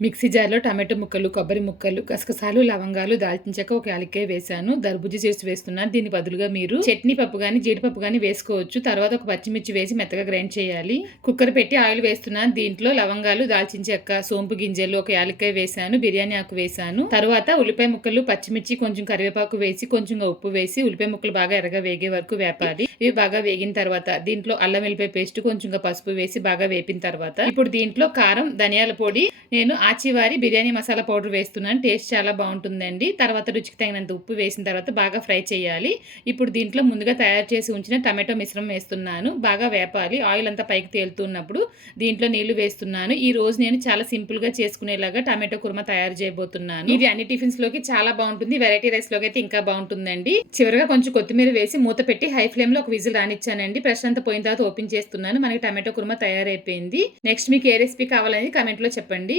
Mixie జార్లో tomato ముక్కలు, కొబ్బరి ముక్కలు, గసగసాలు, లవంగాలు, దాల్చిన చెక్క, ఒక యాలక్కాయ వేసాను. దర్బూజా సీడ్స్ వేస్తున్నాను. దీని బదులుగా మీరు చట్నీ పప్పు గాని, జీడిపప్పు గాని వేసుకోవచ్చు. తర్వాత ఒక పచ్చిమిర్చి వేసి మెత్తగా గ్రైండ్ చేయాలి. కుక్కర్ పెట్టి ఆయిల్ వేస్తున్నాను. దీంట్లో లవంగాలు, దాల్చిన చెక్క, సోంపు గింజలు, ఒక యాలక్కాయ వేసాను. బిర్యానీ ఆకు వేసాను. తర్వాత ఉల్లిపాయ ముక్కలు, పచ్చిమిర్చి, కొంచెం కరివేపాకు వేసి, కొంచెం ఉప్పు వేసి, ఉల్లిపాయ ముక్కలు బాగా ఎర్రగా వేగే వరకు వేపాలి. ఇవి బాగా వేగిన తర్వాత దీంట్లో అల్లం వెల్లిపాయ పేస్ట్, కొంచెం పసుపు వేసి బాగా వేపిన తర్వాత ఇప్పుడు దీంట్లో కారం, ధనియాల పొడి, నేను ఆచివారి బిర్యానీ మసాలా పౌడర్ వేస్తున్నాను. టేస్ట్ చాలా బాగుంటుందండి. తర్వాత రుచికి తగినంత ఉప్పు వేసిన తర్వాత బాగా ఫ్రై చేయాలి. ఇప్పుడు దీంట్లో ముందుగా తయారు చేసి ఉంచిన టమాటో మిశ్రమం వేస్తున్నాను. బాగా వేపాలి. ఆయిల్ అంతా పైకి తేలుతున్నప్పుడు దీంట్లో నీళ్లు వేస్తున్నాను. ఈ రోజు నేను చాలా సింపుల్ గా చేసుకునేలాగా టమాటో కుర్మా తయారు చేయబోతున్నాను. ఇది అన్ని టిఫిన్స్ లోకి చాలా బాగుంటుంది. వెరైటీ రైస్ లోకి అయితే ఇంకా బాగుంటుందండి. చివరిగా కొంచెం కొత్తిమీర వేసి మూత పెట్టి హై ఫ్లేమ్ లో ఒక విజిల్ రానిచ్చానండి. ప్రెషర్ అంతా పోయిన తర్వాత ఓపెన్ చేస్తున్నాను. మనకి టమాటో కుర్మా తయారైపోయింది. నెక్స్ట్ మీకు ఏ రెసిపీ కావాలని కామెంట్ లో చెప్పండి.